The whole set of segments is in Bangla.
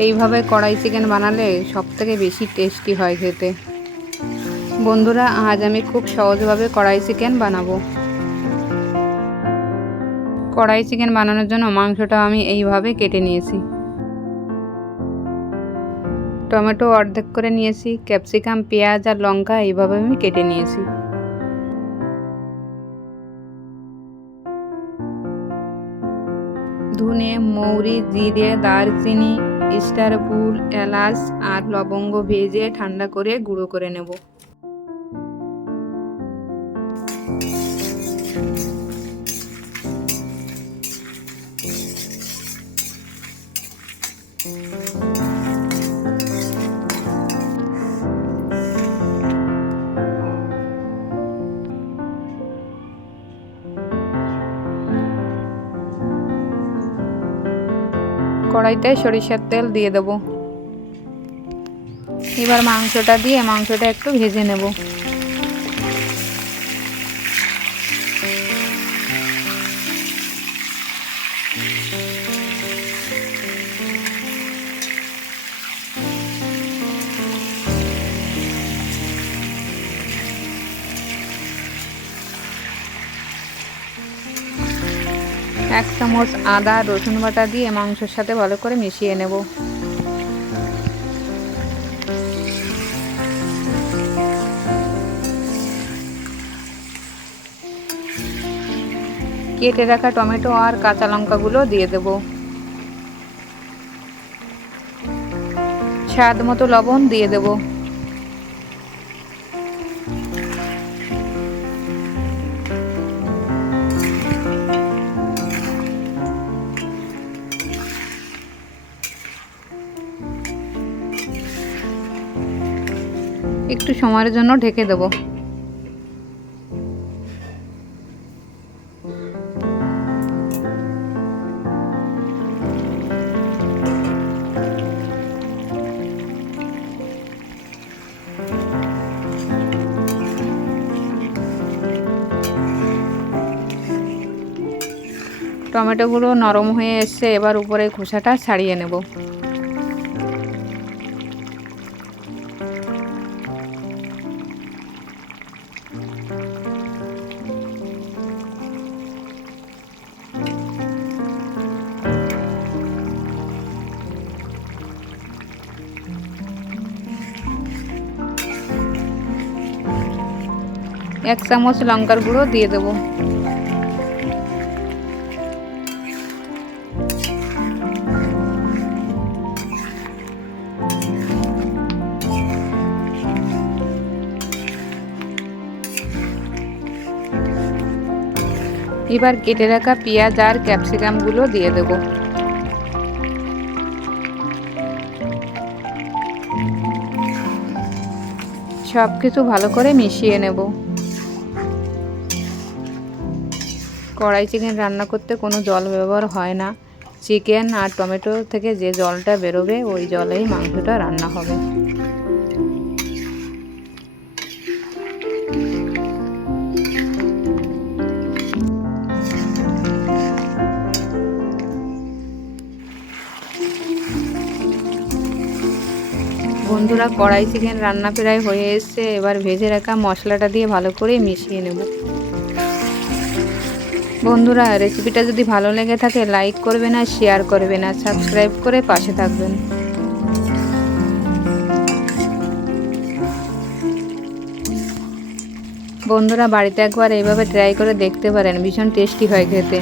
এইভাবে কড়াই চিকেন বানালে সবথেকে বেশি টেস্টি হয় খেতে। বন্ধুরা, আজ আমি খুব সহজভাবে কড়াই চিকেন বানাবো। কড়াই চিকেন বানানোর জন্য মাংসটা আমি এইভাবে কেটে নিয়েছি। টমেটো অর্ধেক করে নিয়েছি, ক্যাপসিকাম, পেঁয়াজ আর লঙ্কা এইভাবে আমি কেটে নিয়েছি। ধনে, মৌরি, জিরে, দারচিনি, স্টার ফুল, এলাচ আর লবঙ্গ ভেজে ঠান্ডা করে গুঁড়ো করে নেব। কড়াইতে সরিষার তেল দিয়ে দেব। এবার মাংসটা দিয়ে মাংসটা একটু ভেজে নেব। এক চামচ আদা রসুন বাটা দিয়ে মাংসের সাথে ভালো করে মিশিয়ে নেব। কেটে রাখা টমেটো আর কাঁচা লঙ্কাগুলো দিয়ে দেব। স্বাদ মতো লবণ দিয়ে দেব। একটু সময়ের জন্য ঢেকে দেব। টমেটোগুলো নরম হয়ে এসছে, এবার উপরে খোসাটা ছাড়িয়ে নেব। এক চামচ লঙ্কার গুঁড়ো দিয়ে দেব। এবার কেটে রাখা পেঁয়াজ আর ক্যাপসিকামগুলো দিয়ে দেব। সব কিছু ভালো করে মিশিয়ে নেব। কড়াই চিকেন রান্না করতে কোনো জল ব্যবহার হয় না। চিকেন আর টমেটো থেকে যে জলটা বেরোবে ওই জলেই মাংসটা রান্না হবে। বন্ধুরা, কড়াই চিকেন রান্না প্রায় হয়ে এসছে। এবার ভেজে রাখা মশলাটা দিয়ে ভালো করে মিশিয়ে নেব। বন্ধুরা, রেসিপিটা যদি ভালো লেগে থাকে লাইক করবেন আর শেয়ার করবেন আর সাবস্ক্রাইব করে পাশে থাকবেন। বন্ধুরা, বাড়িতে একবার এইভাবে ট্রাই করে দেখতে পারেন, ভীষণ টেস্টি হয় খেতে।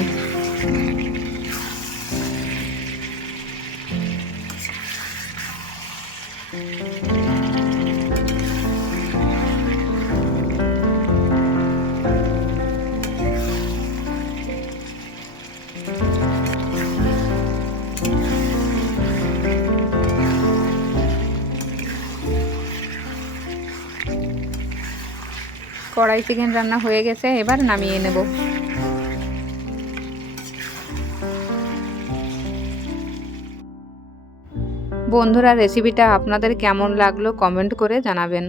কড়াই চিকেন রান্না হয়ে গেছে, এবার নামিয়ে নেব। বন্ধুরা, রেসিপিটা আপনাদের কেমন লাগলো কমেন্ট করে জানাবেন।